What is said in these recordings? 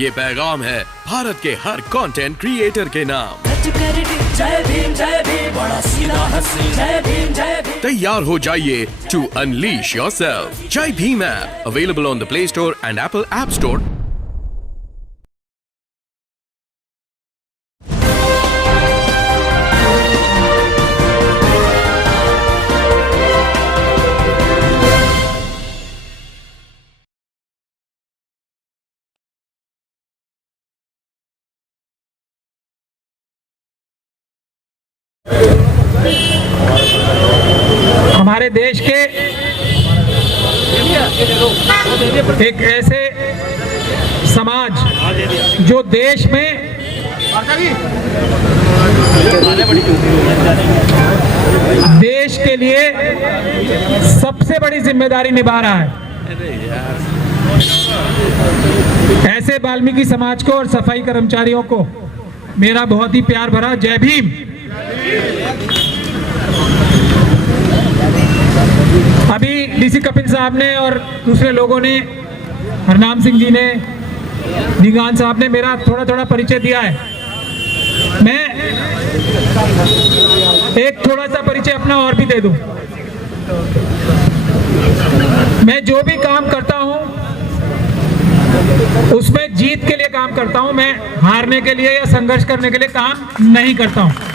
ये पैगाम है भारत के हर कंटेंट क्रिएटर के नाम। जय भीम बड़ा सीधा हंसी, जय भीम तैयार हो जाइए to unleash yourself. Jai Bhim app available on the Play Store and Apple App Store. हमारे देश के एक ऐसे समाज जो देश में देश के लिए सबसे बड़ी जिम्मेदारी निभा रहा है, ऐसे वाल्मीकि समाज को और सफाई कर्मचारियों को मेरा बहुत ही प्यार भरा जय भीम। अभी डीसी कपिल साहब ने और दूसरे लोगों ने, हरनाम सिंह जी ने, निगान साहब ने मेरा थोड़ा थोड़ा परिचय दिया है। मैं एक थोड़ा सा परिचय अपना और भी दे दूं। मैं जो भी काम करता हूं उसमें जीत के लिए काम करता हूं, मैं हारने के लिए या संघर्ष करने के लिए काम नहीं करता हूं।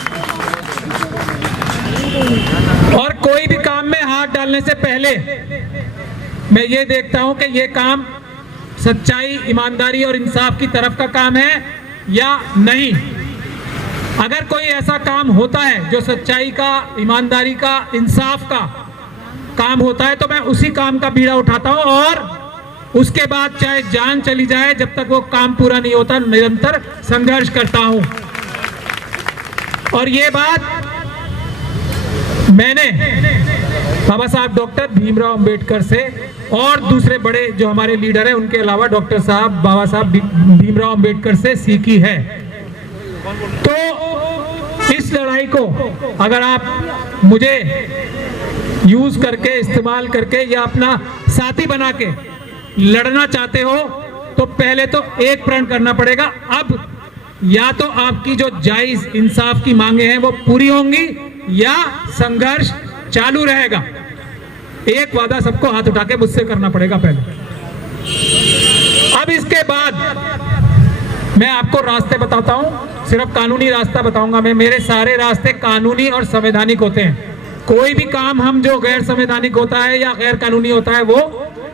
और कोई भी काम में हाथ डालने से पहले मैं ये देखता हूं कि ये काम सच्चाई, ईमानदारी और इंसाफ की तरफ का काम है या नहीं। अगर कोई ऐसा काम होता है जो सच्चाई का, ईमानदारी का, इंसाफ का काम होता है तो मैं उसी काम का बीड़ा उठाता हूं और उसके बाद चाहे जान चली जाए, जब तक वो काम पूरा नहीं होता निरंतर संघर्ष करता हूं। और ये बात मैंने बाबा साहब डॉक्टर भीमराव अंबेडकर से और दूसरे बड़े जो हमारे लीडर हैं उनके अलावा डॉक्टर साहब, बाबा साहब भीमराव अंबेडकर से सीखी है। तो इस लड़ाई को अगर आप मुझे यूज करके, इस्तेमाल करके या अपना साथी बना के लड़ना चाहते हो तो पहले तो एक प्रण करना पड़ेगा। अब या तो आपकी जो जायज इंसाफ की मांगे हैं वो पूरी होंगी या संघर्ष चालू रहेगा। एक वादा सबको हाथ उठा के मुझसे करना पड़ेगा पहले। अब इसके बाद मैं आपको रास्ते बताता हूं, सिर्फ कानूनी रास्ता बताऊंगा मैं। मेरे सारे रास्ते कानूनी और संवैधानिक होते हैं। कोई भी काम हम जो गैर संवैधानिक होता है या गैर कानूनी होता है वो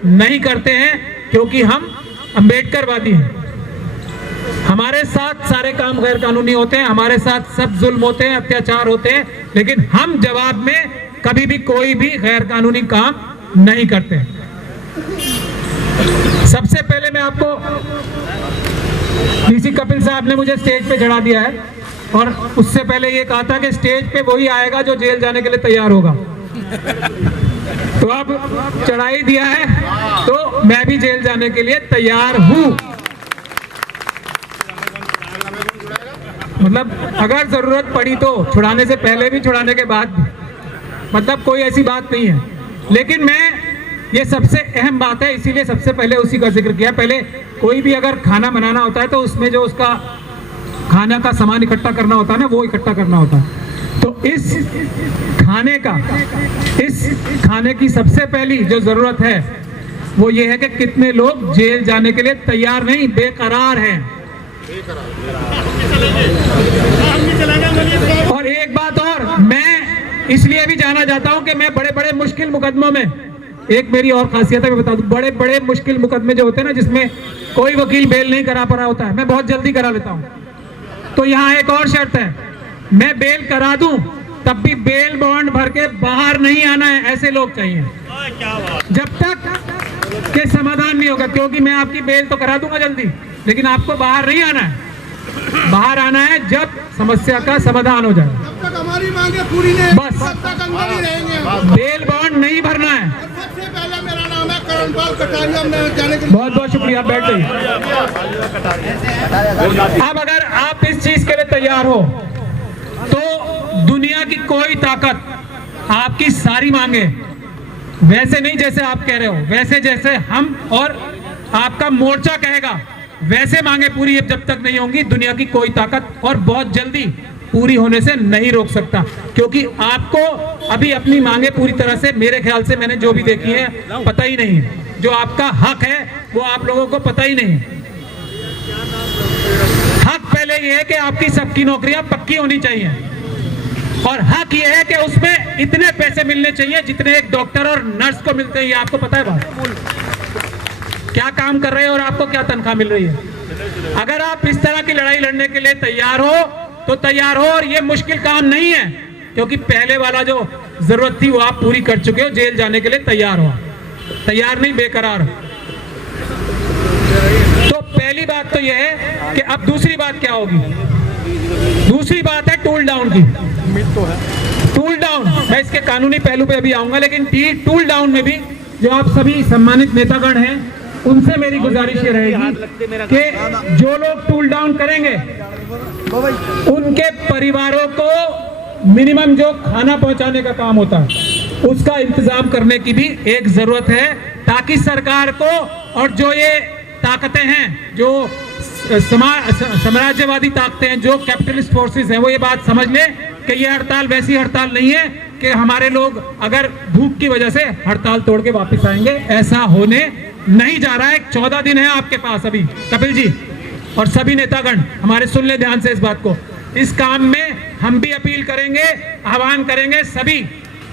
नहीं करते हैं, क्योंकि हम अंबेडकरवादी हैं। हमारे साथ सारे काम गैर कानूनी होते हैं, हमारे साथ सब जुल्म होते हैं, अत्याचार होते हैं, लेकिन हम जवाब में कभी भी कोई भी गैर कानूनी काम नहीं करते। सबसे पहले मैं आपको, डीसी कपिल साहब ने मुझे स्टेज पे चढ़ा दिया है और उससे पहले ये कहा था कि स्टेज पे वही आएगा जो जेल जाने के लिए तैयार होगा। तो अब चढ़ा ही दिया है तो मैं भी जेल जाने के लिए तैयार हूं। मतलब अगर जरूरत पड़ी तो छुड़ाने से पहले भी, छुड़ाने के बाद भी, मतलब कोई ऐसी बात नहीं है। लेकिन मैं, ये सबसे अहम बात है, इसीलिए सबसे पहले उसी का जिक्र किया। पहले कोई भी अगर खाना बनाना होता है तो उसमें जो उसका खाना का सामान इकट्ठा करना होता है ना, वो इकट्ठा करना होता है। तो इस खाने की सबसे पहली जो जरूरत है वो ये है कि कितने लोग जेल जाने के लिए तैयार नहीं, बेकरार हैं। और एक बात और, मैं इसलिए भी जाना चाहता हूं कि मैं बड़े बड़े मुश्किल मुकदमों में, एक मेरी और खासियत है मैं बता दूं, बड़े बड़े मुश्किल मुकदमे जो होते हैं ना, जिसमें कोई वकील बेल नहीं करा पा रहा होता है, मैं बहुत जल्दी करा लेता हूं। तो यहाँ एक और शर्त है, मैं बेल करा दूं तब भी बेल बॉन्ड भर के बाहर नहीं आना है। ऐसे लोग चाहिए जब तक के समाधान नहीं होगा, क्योंकि मैं आपकी बेल तो करा दूंगा जल्दी, लेकिन आपको बाहर नहीं आना है। बाहर आना है जब समस्या का समाधान हो जाए। जब तक हमारी मांगे पूरी नहीं, बस तब तक अंदर ही रहेंगे। बेल बॉन्ड नहीं भरना है। सबसे पहले मेरा नाम है करणपाल कटारिया। मैं जाने के बहुत बहुत शुक्रिया, बैठ जाइए। अब अगर आप इस चीज के लिए तैयार हो तो दुनिया की कोई ताकत आपकी सारी मांगे वैसे नहीं जैसे आप कह रहे हो, वैसे जैसे हम और आपका मोर्चा कहेगा वैसे मांगे पूरी जब तक नहीं होंगी, दुनिया की कोई ताकत और बहुत जल्दी पूरी होने से नहीं रोक सकता, क्योंकि आपको अभी अपनी मांगे पूरी तरह से, मेरे ख्याल से मैंने जो भी देखी है, पता ही नहीं है। जो आपका हक है वो आप लोगों को पता ही नहीं है। हक पहले ये है कि आपकी सबकी नौकरियां पक्की होनी चाहिए, और हक ये है कि उसमें इतने पैसे मिलने चाहिए जितने एक डॉक्टर और नर्स को मिलते हैं। ये आपको पता है बात? क्या काम कर रहे हैं और आपको क्या तनख्वाह मिल रही है। अगर आप इस तरह की लड़ाई लड़ने के लिए तैयार हो तो तैयार हो, और ये मुश्किल काम नहीं है, क्योंकि पहले वाला जो जरूरत थी वो आप पूरी कर चुके हो। जेल जाने के लिए तैयार हो, तैयार नहीं बेकरार हो। तो पहली बात तो यह है कि अब दूसरी बात क्या होगी। दूसरी बात है टूल डाउन की। टूल डाउन, मैं इसके कानूनी पहलू पे अभी आऊंगा, लेकिन टूल डाउन में भी जो आप सभी सम्मानित नेतागण हैं उनसे मेरी गुजारिश ये रहेगी कि जो लोग टूल डाउन करेंगे उनके परिवारों को मिनिमम जो खाना पहुंचाने का काम होता है उसका इंतजाम करने की भी एक जरूरत है, ताकि सरकार को और जो ये ताकतें हैं, जो साम्राज्यवादी ताकतें हैं, जो कैपिटलिस्ट फोर्सेस हैं, वो ये बात समझ ले कि ये हड़ताल वैसी हड़ताल नहीं है कि हमारे लोग अगर भूख की वजह से हड़ताल तोड़ के वापस आएंगे। ऐसा होने नहीं जा रहा है। 14 दिन है आपके पास अभी, कपिल जी और सभी नेतागण हमारे सुन ले ध्यान से इस बात को। इस काम में हम भी अपील करेंगे, आह्वान करेंगे सभी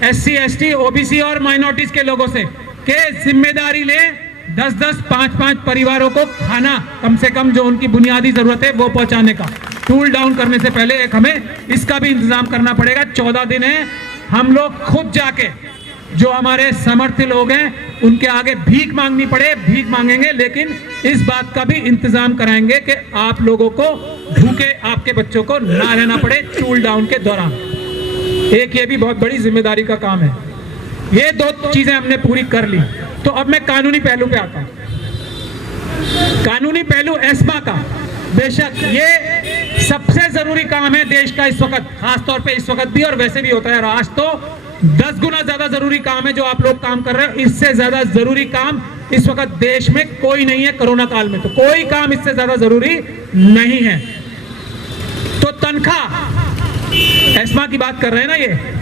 SC, ST, OBC और माइनॉरिटीज के लोगों से कि जिम्मेदारी लें 10-10, 5-5 परिवारों को खाना कम से कम जो उनकी बुनियादी जरूरत है वो पहुंचाने का। टूल डाउन करने से पहले एक हमें इसका भी इंतजाम करना पड़ेगा। 14 दिन है, हम लोग खुद जाके जो हमारे समर्थ लोग हैं उनके आगे भीख मांगनी पड़े भीख मांगेंगे, लेकिन इस बात का भी इंतजाम कराएंगे कि आप लोगों को भूखे आपके बच्चों को ना रहना पड़े टूल डाउन के दौरान। एक ये भी बहुत बड़ी जिम्मेदारी का काम है। ये 2 चीजें हमने पूरी कर ली। तो अब मैं कानूनी पहलू पे आता हूं। कानूनी पहलू एस्मा का, बेशक ये सबसे जरूरी काम है देश का इस वक्त, खासतौर पे इस वक्त भी और वैसे भी होता है। और आज तो 10 गुना ज्यादा जरूरी काम है जो आप लोग काम कर रहे हो। इससे ज्यादा जरूरी काम इस वक्त देश में कोई नहीं है। कोरोना काल में तो कोई काम इससे ज्यादा जरूरी नहीं है। तो तनख्वाह, एस्मा की बात कर रहे हैं ना, ये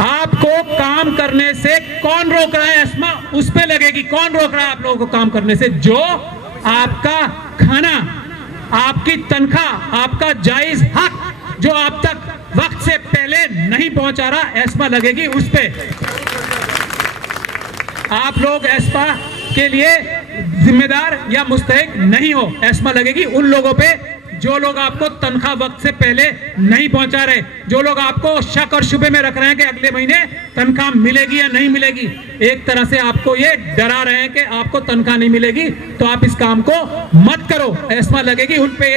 आपको काम करने से कौन रोक रहा है? एस्मा उस पे लगेगी। कौन रोक रहा है आप लोगों को काम करने से? जो आपका खाना, आपकी तनख्वाह, आपका जायज हक जो आप तक वक्त से पहले नहीं पहुंचा रहा, एस्मा लगेगी उस पे। आप लोग एस्मा के लिए जिम्मेदार या मुस्तहिक नहीं हो। एस्मा लगेगी उन लोगों पे जो लोग आपको तनख्वाह वक्त से पहले नहीं पहुंचा रहे, जो लोग आपको शक और शुबे में रख रहे हैं कि अगले महीने तनख्वाह मिलेगी या नहीं मिलेगी। एक तरह से आपको ये डरा रहे हैं कि आपको तनख्वाह नहीं मिलेगी, तो आप इस काम को मत करो। एस्मा लगेगी उन पे।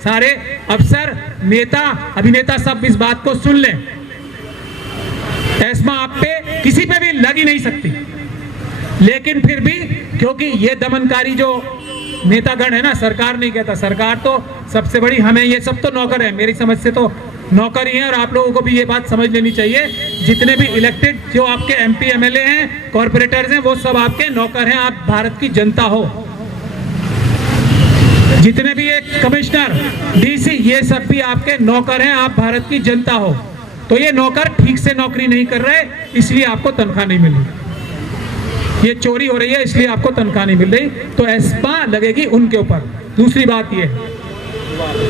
सारे अफसर, नेता, अभिनेता सब इस बात को सुन लें। एस्मा आप पे किसी पे भी लग ही नहीं सकती, लेकिन फिर भी क्योंकि ये दमनकारी जो नेतागण है ना, सरकार नहीं कहता, सरकार तो सबसे बड़ी हमें, ये सब तो नौकर है, मेरी समझ से तो नौकर ही है। और आप लोगों को भी ये बात समझ लेनी चाहिए, जितने भी इलेक्टेड जो आपके MP MLA हैं, कॉर्पोरेटर्स हैं, वो सब आपके नौकर हैं। आप भारत की जनता हो। जितने भी ये कमिश्नर, DC, ये सब भी आपके नौकर हैं। आप भारत की जनता हो। तो ये नौकर ठीक से नौकरी नहीं कर रहे, इसलिए आपको तनख्वाह नहीं मिल रही। ये चोरी हो रही है, इसलिए आपको तनख्वाह नहीं मिल रही। तो एस्मा लगेगी उनके ऊपर। दूसरी बात ये,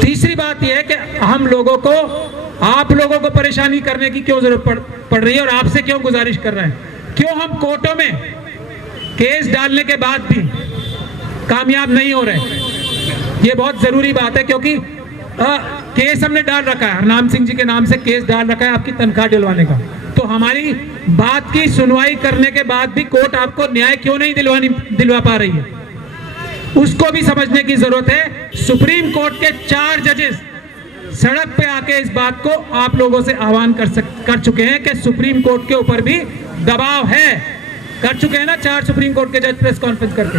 तीसरी बात ये है कि हम लोगों को, आप लोगों को परेशानी करने की क्यों जरूरत पड़ रही है, और आपसे क्यों गुजारिश कर रहे हैं? क्यों हम कोर्टों में केस डालने के बाद भी कामयाब नहीं हो रहे? ये बहुत जरूरी बात है, क्योंकि केस हमने डाल रखा है, हरनाम सिंह जी के नाम से केस डाल रखा है आपकी तनख्वाह दिलवाने का। तो हमारी बात की सुनवाई करने के बाद भी कोर्ट आपको न्याय क्यों नहीं दिलवा पा रही है, उसको भी समझने की जरूरत है। सुप्रीम कोर्ट के 4 जजेस सड़क पे आके इस बात को आप लोगों से आह्वान कर चुके हैं कि सुप्रीम कोर्ट के ऊपर भी दबाव है। कर चुके हैं ना 4 सुप्रीम कोर्ट के जज प्रेस कॉन्फ्रेंस करके,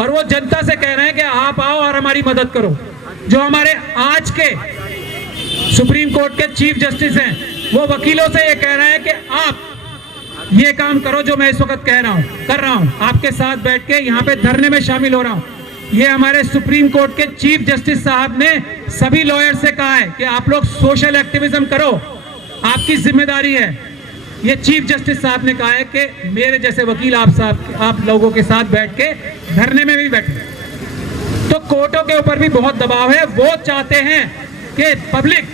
और वो जनता से कह रहे हैं कि आप आओ और हमारी मदद करो। जो हमारे आज के सुप्रीम कोर्ट के चीफ जस्टिस हैं, वो वकीलों से ये कह रहे हैं कि आप ये काम करो जो मैं इस वक्त कर रहा हूं, आपके साथ बैठ के यहाँ पे धरने में शामिल हो रहा हूं। ये हमारे सुप्रीम कोर्ट के चीफ जस्टिस साहब ने सभी लॉयर से कहा है कि आप लोग सोशल एक्टिविज्म करो, आपकी जिम्मेदारी है। ये चीफ जस्टिस साहब ने कहा है कि मेरे जैसे वकील आप लोगों के साथ बैठ के धरने में भी बैठे। तो कोर्टों के ऊपर भी बहुत दबाव है, वो चाहते हैं कि पब्लिक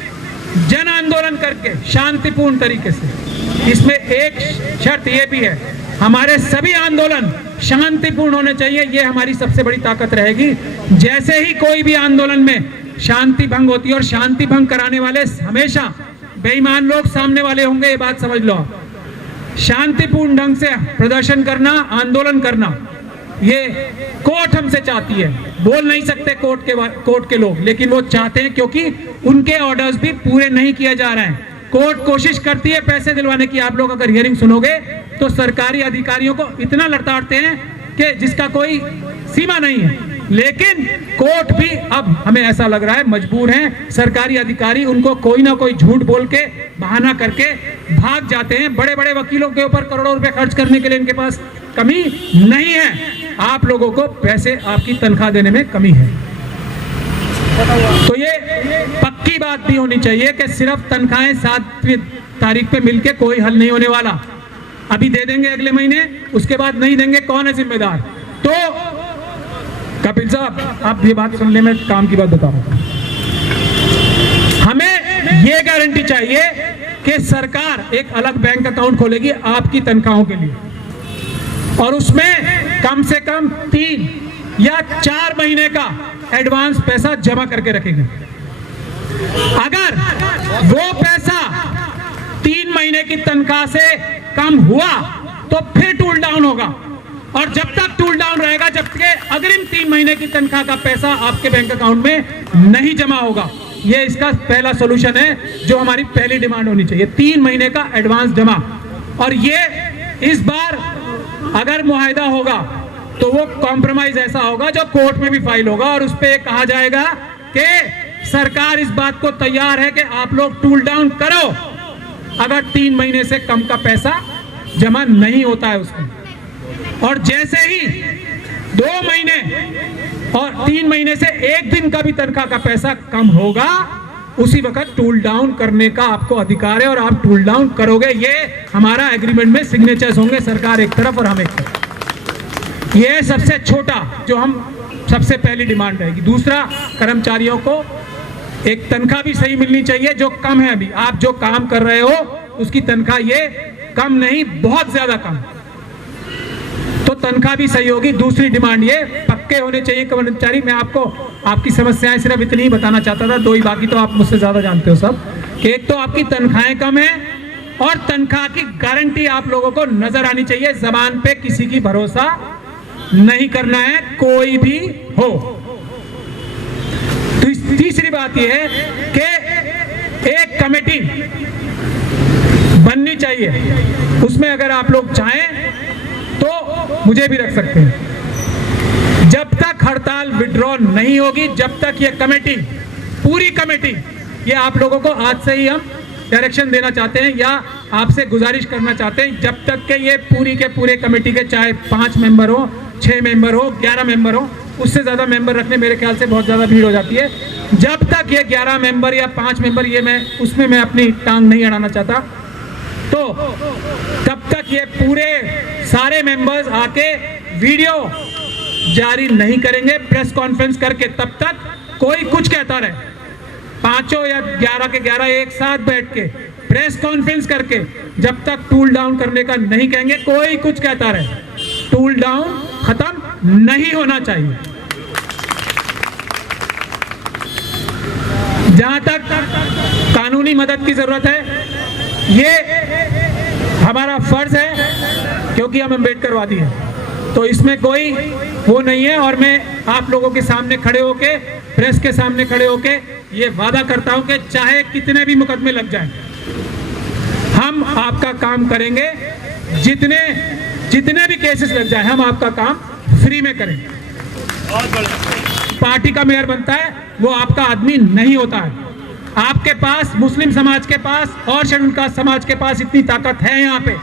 जन आंदोलन करके शांतिपूर्ण तरीके से। इसमें एक शर्त ये भी है, हमारे सभी आंदोलन शांतिपूर्ण होने चाहिए, ये हमारी सबसे बड़ी ताकत रहेगी। जैसे ही कोई भी आंदोलन में शांति भंग होती है, और शांति भंग कराने वाले हमेशा बेईमान लोग सामने वाले होंगे, ये बात समझ लो। शांतिपूर्ण ढंग से प्रदर्शन करना, आंदोलन करना, ये कोर्ट हमसे चाहती है। बोल नहीं सकते कोर्ट के लोग, लेकिन वो चाहते हैं, क्योंकि उनके ऑर्डर्स भी पूरे नहीं किए जा रहे हैं। कोर्ट कोशिश करती है पैसे दिलवाने की। आप लोग अगर हियरिंग सुनोगे तो सरकारी अधिकारियों को इतना लड़ताड़ते हैं कि जिसका कोई सीमा नहीं है। लेकिन कोर्ट भी अब हमें ऐसा लग रहा है मजबूर हैं, सरकारी अधिकारी उनको कोई ना कोई झूठ बोल के बहाना करके भाग जाते हैं। बड़े बड़े वकीलों के ऊपर करोड़ों रुपए खर्च करने के लिए इनके पास कमी नहीं है। आप लोगों को पैसे, आपकी तनख्वाह देने में कमी है। तो ये पक्की बात भी होनी चाहिए कि सिर्फ तनख्वाहें 7वीं तारीख पे मिलके कोई हल नहीं होने वाला। अभी दे देंगे अगले महीने, उसके बाद नहीं देंगे, कौन है जिम्मेदार? तो कपिल साहब, आप ये बात सुनने में काम की बात बता रहा हूं। हमें ये गारंटी चाहिए कि सरकार एक अलग बैंक अकाउंट खोलेगी आपकी तनख्वाहों के लिए, और उसमें कम से कम 3 या 4 महीने का एडवांस पैसा जमा करके रखेंगे। अगर वो पैसा 3 महीने की तनख्वाह से कम हुआ तो फिर टूल डाउन होगा, और जब तक टूल डाउन रहेगा, जब तक अग्रिम 3 महीने की तनख्वाह का पैसा आपके बैंक अकाउंट में नहीं जमा होगा। ये इसका पहला सोल्यूशन है, जो हमारी पहली डिमांड होनी चाहिए, 3 महीने का एडवांस जमा। और ये इस बार अगर मुआहदा होगा तो वो कॉम्प्रोमाइज ऐसा होगा जो कोर्ट में भी फाइल होगा, और उस पर कहा जाएगा कि सरकार इस बात को तैयार है कि आप लोग टूल डाउन करो अगर 3 महीने से कम का पैसा जमा नहीं होता है उसमें। और जैसे ही 2 महीने और 3 महीने से 1 दिन का भी तनख्वाह का पैसा कम होगा, उसी वक्त टूल डाउन करने का आपको अधिकार है, और आप टूल डाउन करोगे। ये हमारा एग्रीमेंट में सिग्नेचर्स होंगे, सरकार एक तरफ और हम एक तरफ। ये सबसे छोटा, जो हम सबसे पहली डिमांड रहेगी। दूसरा, कर्मचारियों को एक तनख्वाह भी सही मिलनी चाहिए, जो कम है। अभी आप जो काम कर रहे हो उसकी तनख्वाह ये कम नहीं, बहुत ज्यादा कम, तो तनख्वाह भी सही होगी। दूसरी डिमांड, ये पक्के होने चाहिए कर्मचारी। मैं आपको आपकी समस्याएं सिर्फ इतनी ही बताना चाहता था, 2 ही, बाकी तो आप मुझसे ज्यादा जानते हो सब। कि एक तो आपकी तनख्वाहें कम है, और तनख्वाह की गारंटी आप लोगों को नजर आनी चाहिए। जबान पे किसी की भरोसा नहीं करना है, कोई भी हो। तो तीसरी बात यह है कि एक कमेटी बननी चाहिए, उसमें अगर आप लोग चाहें तो मुझे भी रख सकते हैं। जब तक हड़ताल विड्रॉ नहीं होगी, जब तक ये कमेटी, पूरी कमेटी, ये आप लोगों को आज से ही हम डायरेक्शन देना चाहते हैं या आपसे गुजारिश करना चाहते हैं, जब तक के ये पूरी के पूरे कमेटी के, चाहे 5 मेंबर हो, 6 मेंबर हो, 11 मेंबर हो, उससे ज्यादा मेंबर रखने मेरे ख्याल से बहुत ज्यादा भीड़ हो जाती है। जब तक ये 11 मेंबर या 5 मेंबर, ये मैं उसमें मैं अपनी टांग नहीं अड़ाना चाहता, तो तब तक ये पूरे सारे मेंबर्स आके वीडियो जारी नहीं करेंगे प्रेस कॉन्फ्रेंस करके। तब तक कोई कुछ कहता रहे, 5 या 11 के 11 एक साथ बैठ के प्रेस कॉन्फ्रेंस करके, जब तक टूल डाउन करने का नहीं कहेंगे, कोई कुछ कहता रहे, टूल डाउन खत्म नहीं होना चाहिए। जहां तक कानूनी मदद की जरूरत है, ये हमारा फर्ज है, क्योंकि हम अम्बेडकरवादी हैं, तो इसमें कोई वो नहीं है। और मैं आप लोगों के सामने खड़े होके, प्रेस के सामने खड़े होके ये वादा करता हूं कि चाहे कितने भी मुकदमे लग जाएं, हम आपका काम करेंगे। जितने भी केसेस लग जाए, हम आपका काम फ्री में करेंगे। पार्टी का मेयर बनता है, वो आपका आदमी नहीं होता है। आपके पास, मुस्लिम समाज के पास और शेड्यूल कास्ट समाज के पास इतनी ताकत है यहाँ पे,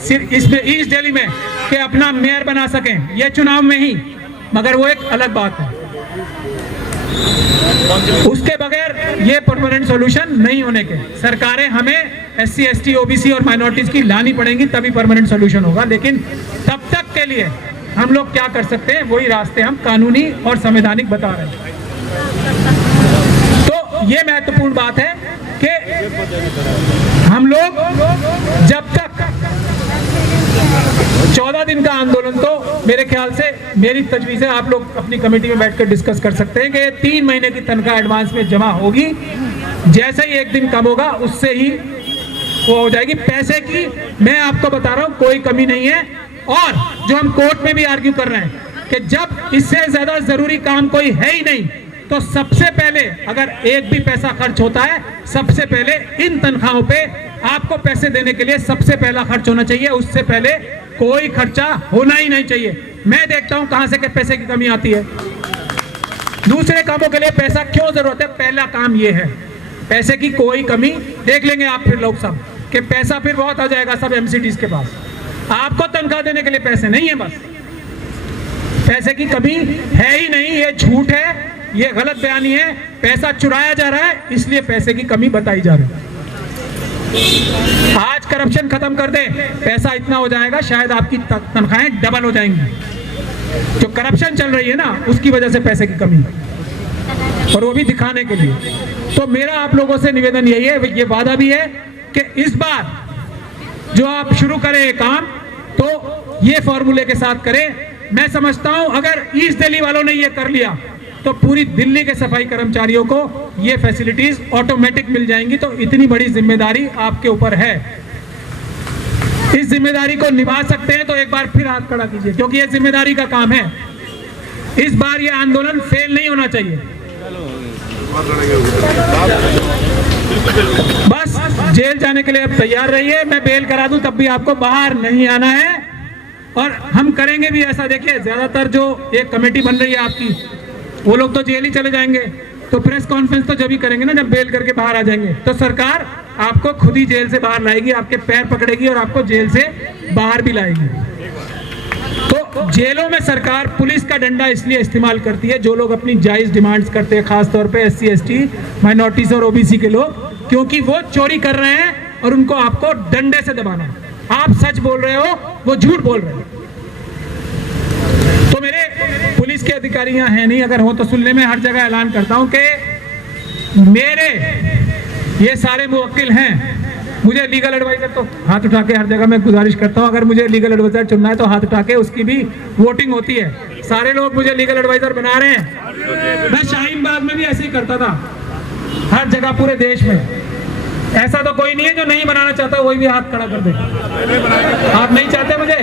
सिर्फ इसमें ईस्ट दिल्ली में, कि अपना मेयर बना सकें। ये चुनाव में ही मगर वो एक अलग बात है। उसके बगैर ये परमानेंट सॉल्यूशन नहीं होने के, सरकारें हमें SC, ST, OBC और माइनॉरिटीज की लानी पड़ेंगी, तभी परमानेंट सॉल्यूशन होगा। लेकिन तब तक के लिए हम लोग क्या कर सकते हैं, वही रास्ते हम कानूनी और संवैधानिक बता रहे हैं। तो ये महत्वपूर्ण बात है कि हम लोग जब तक 14 दिन का आंदोलन, तो मेरे ख्याल से मेरी तजवीज़ है, आप लोग अपनी कमेटी में बैठकर डिस्कस कर सकते हैं कि 3 महीने की तनख्वाह एडवांस में जमा होगी। जैसे ही एक दिन कम होगा उससे ही वो हो जाएगी। पैसे की मैं आपको बता रहा हूँ कोई कमी नहीं है। और जो हम कोर्ट में भी आर्ग्यू कर रहे हैं कि जब इससे ज्यादा जरूरी काम कोई है ही नहीं, तो सबसे पहले अगर एक भी पैसा खर्च होता है, सबसे पहले इन तनख्वाहों पे आपको पैसे देने के लिए सबसे पहला खर्च होना चाहिए। उससे पहले कोई खर्चा होना ही नहीं चाहिए। मैं देखता हूं कहां से के पैसे की कमी आती है। दूसरे कामों के लिए पैसा क्यों जरूरत है, पहला काम ये है। पैसे की कोई कमी देख लेंगे आप फिर लोग सब कि पैसा फिर बहुत आ जाएगा सब MCDs के पास। आपको तनख्वाह देने के लिए पैसे नहीं है, बस पैसे की कमी है ही नहीं। ये झूठ है, ये गलत बयानी है। पैसा चुराया जा रहा है, इसलिए पैसे की कमी बताई जा रही है। आज करप्शन खत्म कर दे, पैसा इतना हो जाएगा, शायद आपकी तनख्वाहें डबल हो जाएंगी। जो करप्शन चल रही है ना, उसकी वजह से पैसे की कमी, और वो भी दिखाने के लिए। तो मेरा आप लोगों से निवेदन यही है, ये वादा भी है कि इस बार जो आप शुरू करें काम, तो ये फॉर्मूले के साथ करें। मैं समझता हूं अगर ईस्ट दिल्ली वालों ने ये कर लिया, तो पूरी दिल्ली के सफाई कर्मचारियों को ये फैसिलिटीज ऑटोमेटिक मिल जाएंगी। तो इतनी बड़ी जिम्मेदारी आपके ऊपर है, इस जिम्मेदारी को निभा सकते हैं तो एक बार फिर हाथ खड़ा कीजिए, क्योंकि ये जिम्मेदारी का काम है। इस बार ये आंदोलन फेल नहीं होना चाहिए। बस जेल जाने के लिए अब तैयार रहिए, मैं बेल करा दूं तब भी आपको बाहर नहीं आना है। और हम करेंगे भी ऐसा। देखिए, ज्यादातर जो एक कमेटी बन रही है आपकी, वो लोग तो जेल ही चले जाएंगे। तो प्रेस कॉन्फ्रेंस तो जब ही करेंगे ना, जब बेल करके बाहर आ जाएंगे, तो सरकार आपको खुद ही जेल से बाहर लाएगी, आपके पैर पकड़ेगी और आपको जेल से बाहर भी लाएगी। तो जेलों में सरकार पुलिस का डंडा इसलिए इस्तेमाल करती है, जो लोग अपनी जायज डिमांड्स करते हैं, खासतौर पे SC, ST, माइनॉरिटीज और OBC के लोग, क्योंकि वो चोरी कर रहे हैं और उनको आपको डंडे से दबाना है। आप सच बोल रहे हो, वो झूठ बोल रहे हो। तो मेरे पुलिस के अधिकारी यहाँ है नहीं, अगर हो तो सुन ले। मैं हर जगह ऐलान करता हूँ कि मेरे ये सारे मुवक्किल हैं। मुझे लीगल एडवाइजर, तो हाथ उठा के हर जगह मैं गुजारिश करता हूँ, अगर मुझे लीगल एडवाइजर चुनना है तो हाथ उठा के, उसकी भी वोटिंग होती है। सारे लोग मुझे लीगल एडवाइजर बना रहे हैं। मैं शाहीन बाग में भी ऐसे ही करता था, हर जगह पूरे देश में। ऐसा तो कोई नहीं है जो नहीं बनाना चाहता, वही भी हाथ खड़ा कर दे। आप नहीं चाहते मुझे?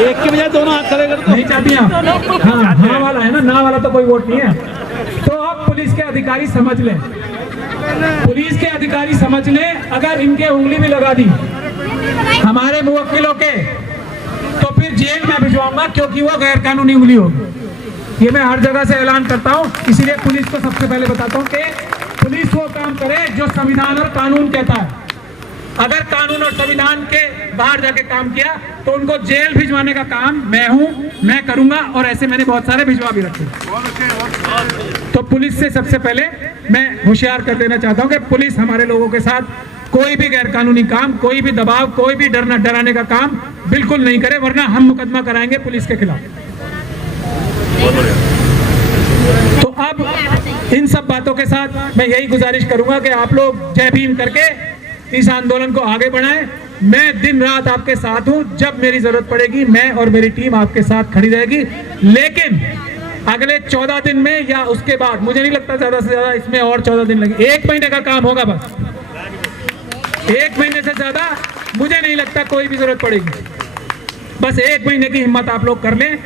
एक के बजाय दोनों हाथ खड़े कर दो। नहीं चाहती आप? हाँ, हाँ वाला है ना, ना वाला तो कोई वोट नहीं है। तो आप पुलिस के अधिकारी समझ लें, पुलिस के अधिकारी समझ लें, अगर इनके उंगली भी लगा दी हमारे मुवक्किलों के, तो फिर जेल में भिजवाऊंगा, क्योंकि वो गैर कानूनी उंगली होगी। ये मैं हर जगह से ऐलान करता हूँ। इसीलिए पुलिस को सबसे पहले बताता हूँ कि पुलिस वो काम करे जो संविधान और कानून कहता है। अगर कानून और संविधान के बाहर जाके काम किया, तो उनको जेल भिजवाने का काम मैं करूंगा, और ऐसे मैंने बहुत सारे भिजवा भी रखे। तो पुलिस से सबसे पहले मैं होशियार कर देना चाहता हूं कि पुलिस हमारे लोगों के साथ कोई भी गैर कानूनी काम, कोई भी दबाव, कोई भी डराने का काम बिल्कुल नहीं करे, वरना हम मुकदमा कराएंगे पुलिस के खिलाफ। तो अब इन सब बातों के साथ मैं यही गुजारिश करूंगा कि आप लोग जय भीम करके इस आंदोलन को आगे बढ़ाएं। मैं दिन रात आपके साथ हूं, जब मेरी जरूरत पड़ेगी मैं और मेरी टीम आपके साथ खड़ी रहेगी। लेकिन अगले 14 दिन में या उसके बाद, मुझे नहीं लगता ज्यादा से ज्यादा इसमें और 14 दिन लगे। 1 महीने का काम होगा बस। 1 महीने से ज्यादा मुझे नहीं लगता कोई भी जरूरत पड़ेगी। बस 1 महीने की हिम्मत आप लोग कर लें,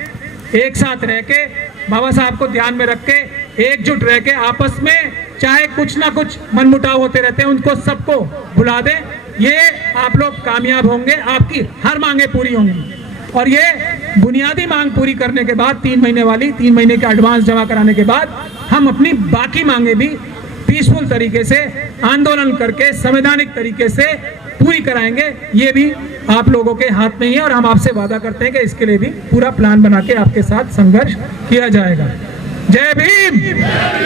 एक साथ रह के, बाबा साहब को ध्यान में रख के, एकजुट रह के, आपस में चाहे कुछ ना कुछ मनमुटाव होते रहते हैं, उनको सबको भुला दें। ये आप लोग कामयाब होंगे, आपकी हर मांगे पूरी होंगी। और ये बुनियादी मांग पूरी करने के बाद, 3 महीने वाली, 3 महीने का एडवांस जमा कराने के बाद, हम अपनी बाकी मांगे भी पीसफुल तरीके से आंदोलन करके, संवैधानिक तरीके से पूरी कराएंगे। ये भी आप लोगों के हाथ में ही है और हम आपसे वादा करते हैं कि इसके लिए भी पूरा प्लान बना के आपके साथ संघर्ष किया जाएगा। जय भीम।